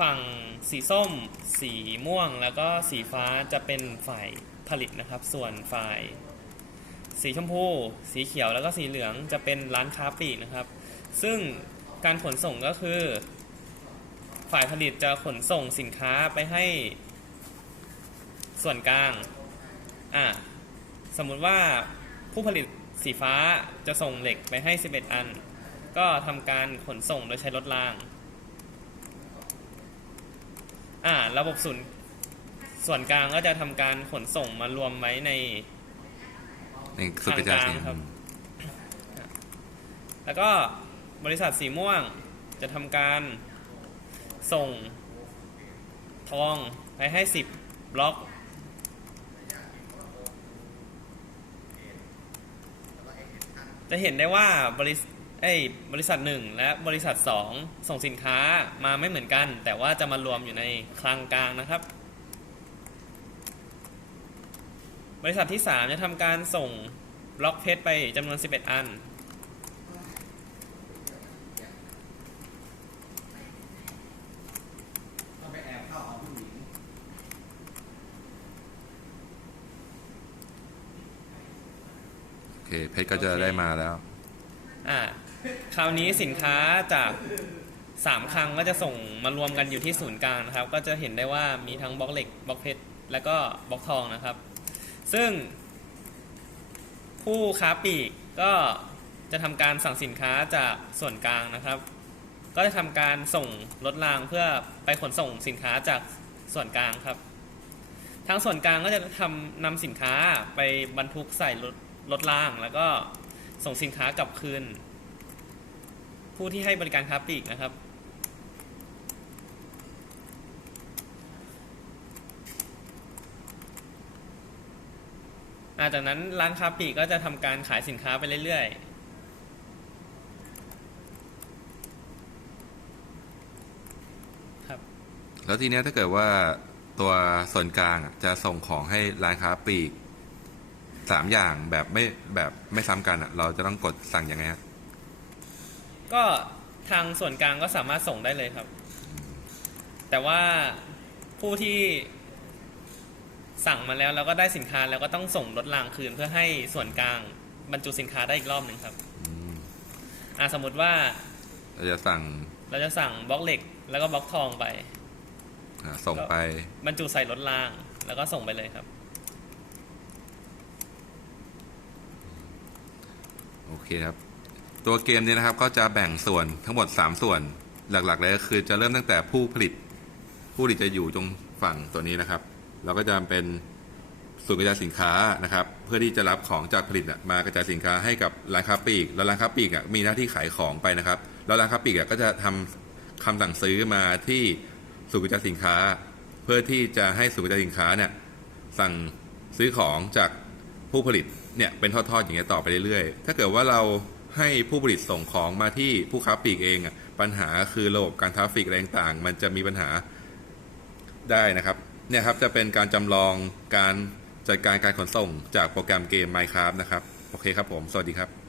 ฝั่งสีส้ม สีม่วง แล้วก็สีฟ้าจะเป็นฝ่ายผลิตนะครับ ส่วนฝ่าย สีชมพู สีเขียวแล้วก็สีเหลืองจะเป็นร้านค้าปลีกนะครับ ซึ่งการขนส่งก็คือ ฝ่ายผลิตจะขนส่งสินค้าไปให้ ส่วนกลางอะสมมุติว่าผู้ผลิตสีฟ้าจะส่งเหล็กไปให้ 11 อัน ก็ทำการขนส่งโดยใช้รถราง อ่า ระบบศูนย์ส่วนกลางก็จะทำการขนส่งมารวมไว้ใน ในสุดกระจายทางเสีกยลางงครับ แล้วก็บริษัทสีม่วงจะทำการส่งทองไปให้10บล็อก จะเห็นได้ว่าบริษ เอ้ยบริษัทหนึ่งและบริษัทสองส่งสินค้ามาไม่เหมือนกัน แต่ว่าจะมารวมอยู่ในคลังกลางนะครับ บริษัทที่ 3 จะทำการส่งบล็อกเพชรไปจำนวน 11 อัน โอเค เพชรก็จะได้มาแล้ว อ่า คราวนี้สินค้าจากสามคลังก็จะส่งมารวมกันอยู่ที่ศูนย์กลางนะครับ ก็จะเห็นได้ว่ามีทั้งบล็อกเหล็กบล็อกเพชรและก็บล็อกทองนะครับ ซึ่ง ผู้ค้าปลีกก็จะทำการสั่งสินค้าจากส่วนกลางนะครับ ก็จะทำการส่งรถรางเพื่อไปขนส่งสินค้าจากส่วนกลางครับ ทางส่วนกลางก็จะทำนำสินค้าไปบรรทุกใส่รถรถราง แล้วก็ส่งสินค้ากลับคืน ผู้ที่ให้บริการค้าปลีกนะครับอาจากนั้นร้านค้าปลีกก็จะทำการขายสินค้าไปเรื่อยๆครับแล้วทีเนี้ยถ้าเกิดว่าตัวส่วนกลางจะส่งของให้ร้านค้าปลีกสามอย่างแบบไม่แบบไม่ซ้ำกันอะเราจะต้องกดสั่งยังไงฮะ ก็ทางส่วนกลางก็สามารถส่งได้เลยครับ แต่ว่าผู้ที่สั่งมาแล้วแล้วก็ได้สินค้าแล้วก็ต้องส่งรถรางคืนเพื่อให้ส่วนกลางบรรจุสินค้าได้อีกรอบหนึ่งครับอืมอ่าสมมติว่าเราจะสั่งเราจะสั่งบล็อกเหล็ก แล้วก็บล็อกทองไปอ่าส่งไปบรรจุใส่รถราง แล้วก็ส่งไปเลยครับ โอเคครับ ตัวเกมนี้นะครับก็จะแบ่งส่วนทั้งหมด 3 ส่วนหลักๆเลยก็คือจะเริ่มตั้งแต่ผู้ผลิต ผู้ผลิตจะอยู่ตรงฝั่งตัวนี้นะครับ เราก็จะเป็นศูนย์กระจายสินค้านะครับ เพื่อที่จะรับของจากผลิตมากระจายสินค้าให้กับร้านค้าปลีกแล้วร้านค้าปลีกมีหน้าที่ขายของไปนะครับแล้วร้านค้าปลีกก็จะทำคำสั่งซื้อมาที่ศูนย์กระจายสินค้า เพื่อที่จะให้ศูนย์กระจายสินค้าเนี่ยสั่งซื้อของจากผู้ผลิตเนี่ยเป็นทอดๆอย่างเงี้ยต่อไปเรื่อยๆ ถ้าเกิดว่าเรา ให้ผู้ผลิตส่งของมาที่ผู้ค้าปลีกเองอะปัญหาคือระบบการทราฟฟิกอะไรต่างมันจะมีปัญหาได้นะครับ เนี่ยครับจะเป็นการจำลองการจัดการการขนส่งจากโปรแกรมเกม Minecraft นะครับ โอเคครับผม สวัสดีครับ